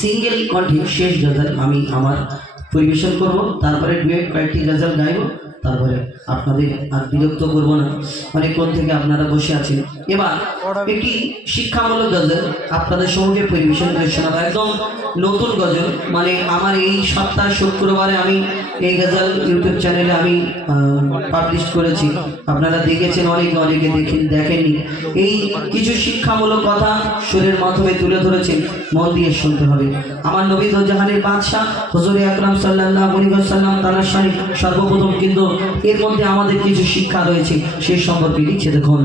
Single কণ্ঠে শেষ গজল আমি আমার পরিবেশন করব, তারপরে ডুয়েট কয়েকটি গজল গাইব, তারপরে আপনাদের আর বিরক্ত করব না। অনেকক্ষণ থেকে আপনারা বসে আছেন। এবার একটি শিক্ষামূলক গজল আপনাদের সঙ্গে পরিবেশন করে শোনাবো। একদম নতুন গজল মানে আমার এই সপ্তাহ শুক্রবারে আমি এই গজল ইউটিউব চ্যানেলে আমি পাবলিশ করেছি। আপনারা দেখেছেন অনেকে অনেকে দেখেন, দেখেননি। এই কিছু শিক্ষামূলক কথা সুরের মাধ্যমে তুলে ধরেছেন, মন দিয়ে শুনতে হবে। আমার নবী জাহানের বাদশাহ, হজরে আকরাম সাল্লাহ সাল্লাম তালার সানি সর্বপ্রথম কিন্তু এর মধ্যে আমাদের কিছু শিক্ষা রয়েছে সেই সম্পর্কে লিখছে দেখুন।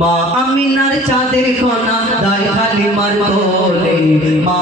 মা আমিনার চাঁদের কোনা দায় হালি মার বলে মা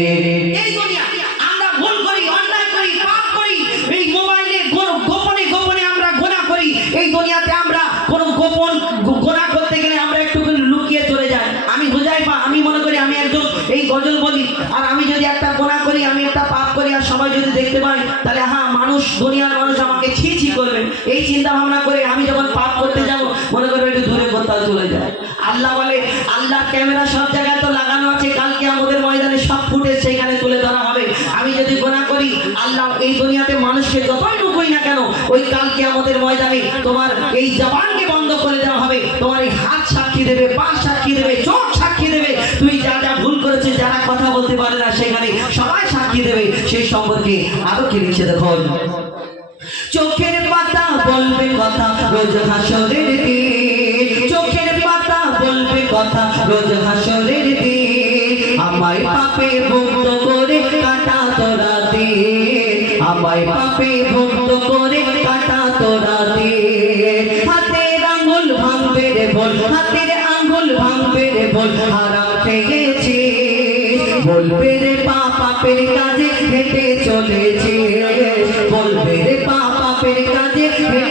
গজল বলি, আর আমি যদি একটা গোনা করি, আমি একটা পাপ করি, আর সবাই যদি দেখতে পাই তাহলে হ্যাঁ মানুষ, দুনিয়ার মানুষ আমাকে ছি ছি করবে। এই চিন্তা ভাবনা করে আমি যখন পাপ করতে যাব, মনে করবে একটু দূরে কোথাও চলে যায়। আল্লাহ বলে আল্লাহ ক্যামেরা সব জায়গায় তো লাগানো আছে কালকে আমাদের ময়দানে সব ফুটে সেখানে তুলে ধরা হবে। আমি যদি গোনা আল্লাহ এই দুনিয়াতে মানুষকে যতই লুকোই না কেন, ওই কালকে আমাদের ময়দানে তোমার এই জবানকে বন্ধ করে দেওয়া হবে। তোমার এই হাত সাক্ষী দেবে, পা সাক্ষী দেবে, চোখ সাক্ষী দেবে। তুমি যা যা ভুল করেছে যারা কথা বলতে পারে না সেখানে সবাই সাক্ষী দেবে। সেই সম্পর্কে আরও কি লিখছে দেখুন? চোখের পাতা বলবে কথা, রোজ হাসরের দিন। চোখের পাতা বলবে কথা, রোজ হাসরের দিন। আমায় পাপে মুক্ত পাপে মুক্ত করে কাটা তোরা দে হাতের আঙ্গুল ভাঙবে রে বল হাতের আঙ্গুল ভাঙবে রে বল হারাম খেয়েছি বলবে রে পা পাপের কাজে হেঁটে চলেছে বলবে রে পা পাপের কাজে হেঁটে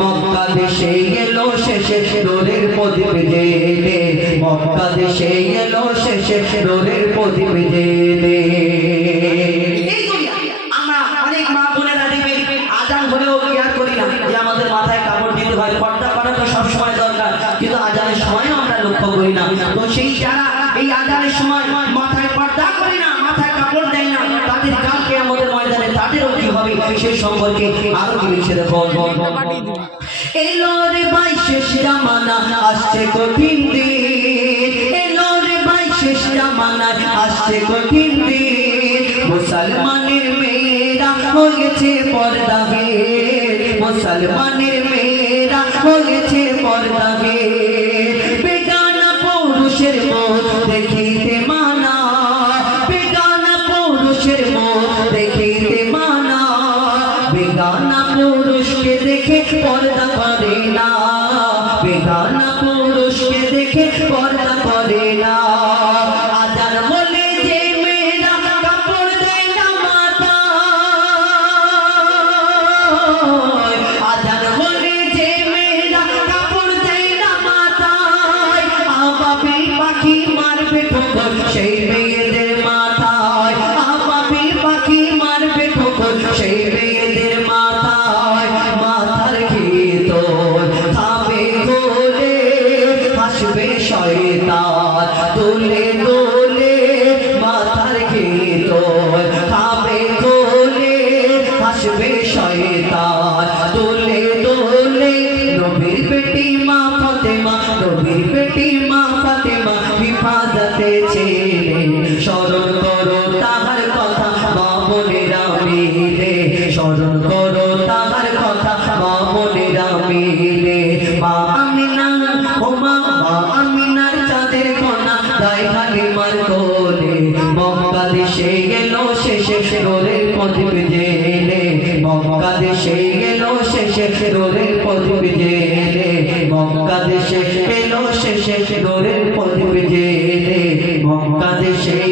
মক্কা দেশে গেল শেষে রোলের প্রদীপ জেলে। মক্কা দেশে গেল শেষে রোলের প্রদীপ জেলে। করি না তো সেই আজানের সময় মাথায় পর্দা করি না, মাথায় কাপড় দেয় না, তাদের কালকে আমাদের ময়দানে তাদেরও কি হবে সেই সম্পর্কে আরও কি দেখো? এলো রে ভাই শেষ জামানা আসছে কঠিন দিন। এলো রে ভাই শেষ জামানা আসছে কঠিন দিন। মুসলমানের মেয়েরা হয়েছে পর্দাহে মুসলমানের মেয়েরা হয়েছে পর্দাহে পর্দা করে না। দোলে দোলে মাথার খেত খাবে দোলে হাসবে শয়তান। দোলে দোলে নবীর বেটি মা ফাতেমা, নবীর বেটি মা ফাতেমা হিফাজতে ছেলে স্মরণ করো তাহার কথা বামনেরা মিলে। স্মরণ করো দেশে গেল শেষে রোলের প্রদীপ জেলে মক্কা দেশে গেল শেষে রোলের প্রদীপ জেলে মক্কা দেশে গেল শেষে রোলের প্রদীপ জেলে মক্কা দেশে